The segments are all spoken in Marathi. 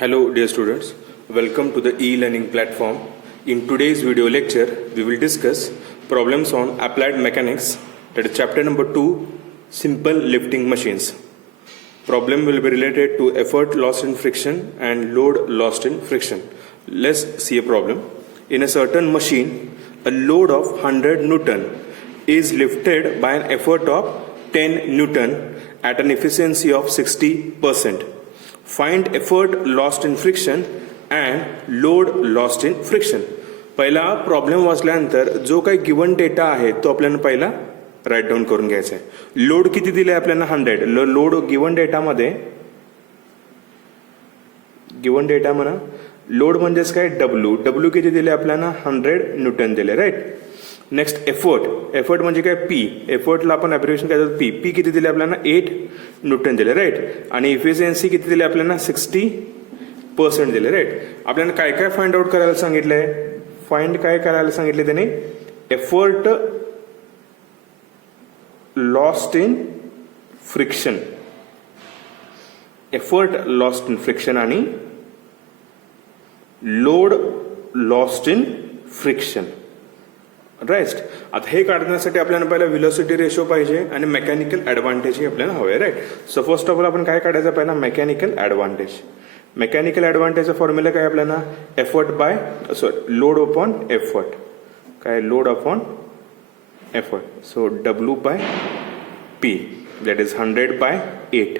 Hello dear students, welcome to the e-learning platform. In today's video lecture, we will discuss problems on applied mechanics, that is chapter number 2, simple lifting machines. Problem will be related to effort lost in friction and load lost in friction. Let's see a problem. In a certain machine, a load of 100 Newton is lifted by an effort of 10 Newton at an efficiency of 60%. Find effort lost in friction and load lost in friction. पहिला प्रॉब्लेम वाचल्यानंतर जो काही गिवन डेटा आहे तो आपल्याला पहिला राईट डाऊन करून घ्यायचा आहे. लोड किती दिले आपल्याला 100. लोड गिवन डेटामध्ये गिवन डेटा म्हणा लोड म्हणजेच काय डब्ल्यू किती दिले आपल्याला 100 न्यूटन दिले राईट. नेक्स्ट एफर्ट म्हणजे काय पी. एफर्टला आपण ॲब्रिव्हिएशन काय करतो पी किती दिले आपल्याला 8 न्यूटन दिले राईट. आणि इफिशियन्सी किती दिले आपल्याला 60% दिले राईट. आपल्याला काय काय फाइंड आउट करायला सांगितलंय. काय करायला सांगितले त्याने effort lost in friction. Effort lost in friction आणि load lost in friction right. आता हे काढण्यासाठी आपल्याला पहिला व्हेलॉसिटी रेशो पाहिजे आणि मेकॅनिकल ॲडव्हान्टेज आपल्याला हवे right. So first of all आपण काय काढायचं पहिला मेकॅनिकल ॲडव्हान्टेज. मेकॅनिकल ॲडव्हान्टेजचा फॉर्म्युला काय आपल्याला effort by load upon effort. काय load upon effort. So W by P that is 100/8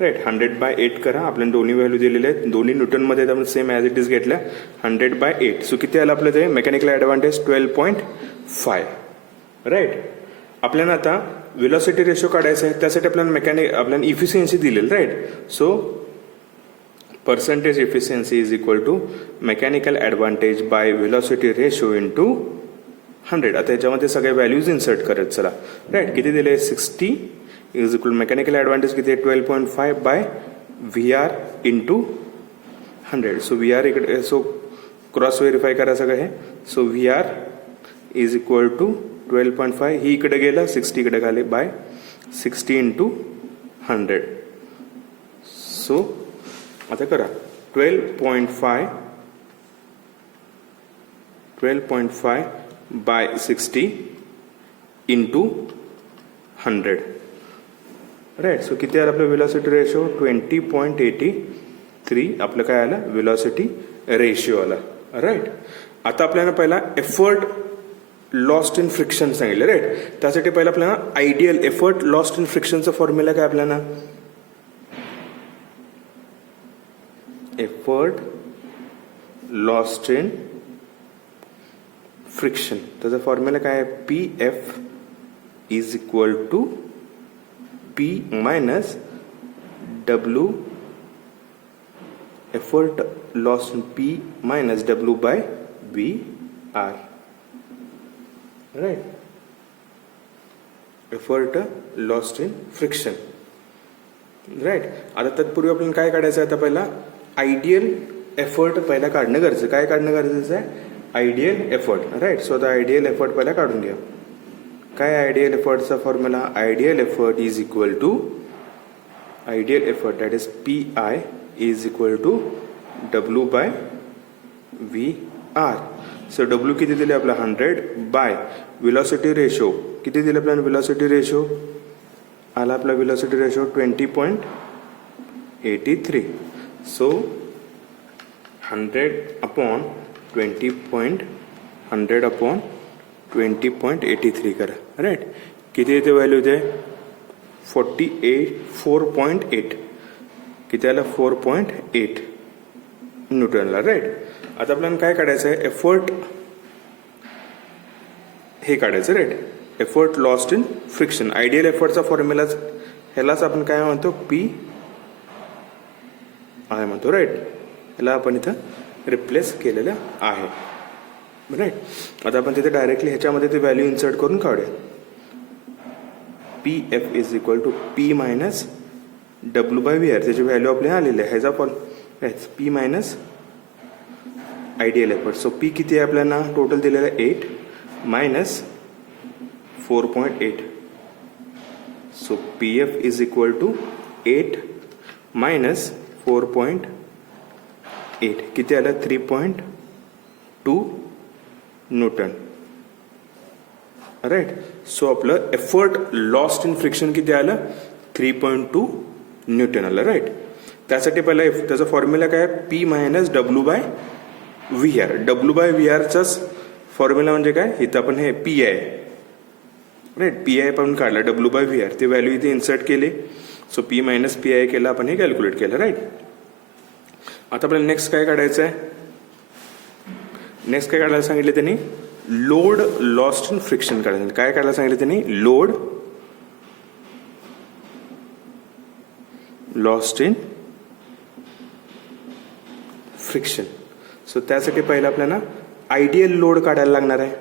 right. 100/8 करा. आपल्याला दोन्ही व्हॅल्यू दिलेले आहेत. दोन्ही न्यूटनमध्ये आपण सेम ॲज इट इज घेतल्या 100/8. सो किती आलं आपलं ते मेकॅनिकल ॲडव्हान्टेज 12.5 राईट. आपल्याला आता व्हेलॉसिटी रेशो काढायचा आहे. त्यासाठी आपल्याला इफिशियन्सी दिलेली right. So percentage efficiency is equal to mechanical advantage by velocity ratio into 100. आता याच्यामध्ये सगळे व्हॅल्यूज इन्सर्ट करत चला राईट. किती दिले 60 इज इक्वल मेकॅनिकल ॲडव्हान्टेज किती आहे 12.5/VR इंटू 100. सो VR इकडे सो क्रॉस व्हेरीफाय करा सगळं हे. So VR is equal to 12.5 ही इकडे गेलं 60 इकडे घाले बाय 60 इंटू 100. सो आता करा 12.5/60 इंटू 100 राईट. सो किती आलं आपलं व्हेलॉसिटी रेशो 20.83 आपलं काय आलं व्हेलॉसिटी रेशिओ आला राईट. आता आपल्याला पहिला एफर्ट लॉस्ट इन फ्रिक्शन सांगितलं राईट. त्यासाठी पहिला आपल्याला आयडियल एफर्ट लॉस्ट इन फ्रिक्शनचा फॉर्म्युला काय आपल्याला एफर्ट लॉस्ट इन फ्रिक्शन त्याचा फॉर्म्युला काय आहे PF is equal to P minus W effort lost in P minus W by VR right. effort lost in friction right. आता तत्पूर्वी आपण काय काढायचं आहे. आता पहिला आयडियल एफर्ट पहिला काढणं गरजेचं. काय काढणं गरजेचं आहे आयडियल एफर्ट राईट. सो आता आयडियल एफर्ट पहिला काढून घ्या. काय आयडियल एफर्टचा formula ideal effort is equal to ideal effort that is PI is equal to W by VR. So W किती दिले आपला 100 बाय व्हेलॉसिटी रेशो किती दिले आपल्याला व्हेलॉसिटी रेशो आला आपला व्हेलॉसिटी रेशो 20.83. सो 100/20.83 करा राईट. किती येते व्हॅल्यू ते 4.8 किती आला 4.8 न्यूटनला राईट. आता आपल्याला काय काढायचं आहे एफर्ट हे काढायचं right. Effort lost in friction ideal एफर्टचा फॉर्म्युलाच ह्यालाच आपण काय म्हणतो PI म्हणतो राईट. ह्याला आपण इथं रिप्लेस केलेलं आहे राईट. आता आपण तिथे डायरेक्टली ह्याच्यामध्ये ते व्हॅल्यू इन्सर्ट करून काढूया. PF is equal to P minus W/VR त्याची व्हॅल्यू आपल्याला आलेली आहे. ह्याचा P मायनस आयडियल एफर्ट. सो P किती आहे आपल्याला टोटल दिलेलं आहे 8 minus 4.8. So PF is equal to 8 minus 4.8 8 किती आलं 3.2 न्यूटन. राईट. सो आपलं एफर्ट लॉस्ट इन फ्रिक्शन किती आलं 3.2 न्यूटन आलं. राईट. त्यासाठी पहिला त्याचा फॉर्म्युला काय P minus W by V R. W by V आरचाच फॉर्म्युला म्हणजे काय इथं आपण हे P I right P I पण काढला डब्ल्यू बाय व्ही आर ते व्हॅल्यू इथे इन्सर्ट केली. So P minus P I केलं आपण हे कॅल्क्युलेट केलं. राईट. आता आपल्याला नेक्स्ट काय काढायचं आहे. नेक्स्ट काय काढायला सांगितलं त्यांनी लोड लॉस्ट इन फ्रिक्शन काढायचं. काय काढायला सांगितलं त्यांनी load lost in friction. So त्यासाठी पहिलं आपल्याला आयडियल लोड काढायला लागणार आहे.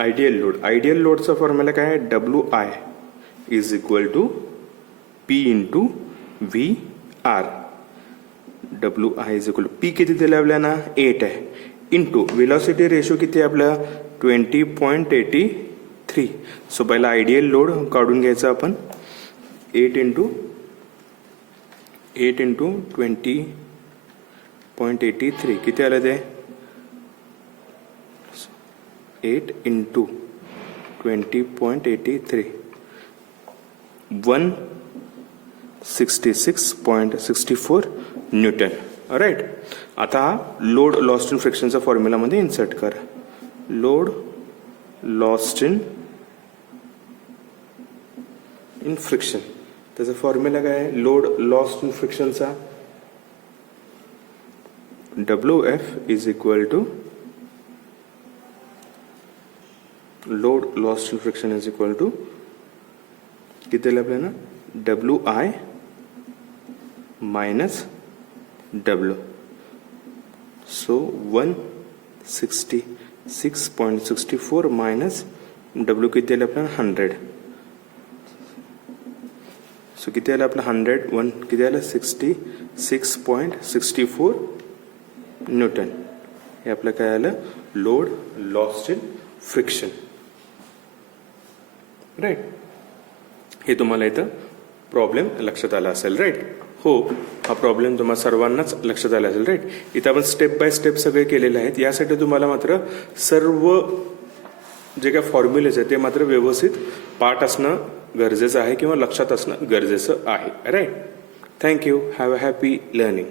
आयडियल लोडचा फॉर्म्युला काय आहे W I is equal to P into V R. W I is equal to P किती दिलं आपल्याला 8 आहे इंटू व्हेलॉसिटी रेशो किती आहे आपलं 20.83. सो पहिला आयडियल लोड काढून घ्यायचा आपण 8 इंटू 20.83 किती आलं ते 8 इंटू 20.83 166.64 न्यूटन. राईट. आता लोड लॉस्ट इन फ्रिक्शनचा फॉर्म्युलामध्ये इन्सर्ट कर. लोड लॉस्ट इन फ्रिक्शन त्याचा फॉर्म्युला काय आहे लोड लॉस्ट इन फ्रिक्शनचा W F is equal to load lost in friction is equal to किती दिलं आपल्याला W I minus W. So 166.64 minus W किती दिलं आपल्याला 100. सो किती आलं आपलं 100 किती आलं 66.64 न्यूटन. हे आपलं काय आलं load lost in friction. Right. हे तुम्हाला इथं प्रॉब्लेम लक्षात आला असेल. राईट. हो हा प्रॉब्लेम तुम्हाला सर्वांनाच लक्षात आला असेल. राईट. इथं आपण स्टेप बाय स्टेप सगळे केलेले आहेत. यासाठी तुम्हाला मात्र सर्व जे काय फॉर्म्युलेज आहे ते मात्र व्यवस्थित पाठ असणं गरजेचं आहे किंवा लक्षात असणं गरजेचं आहे. Right. Thank you. Have a happy learning.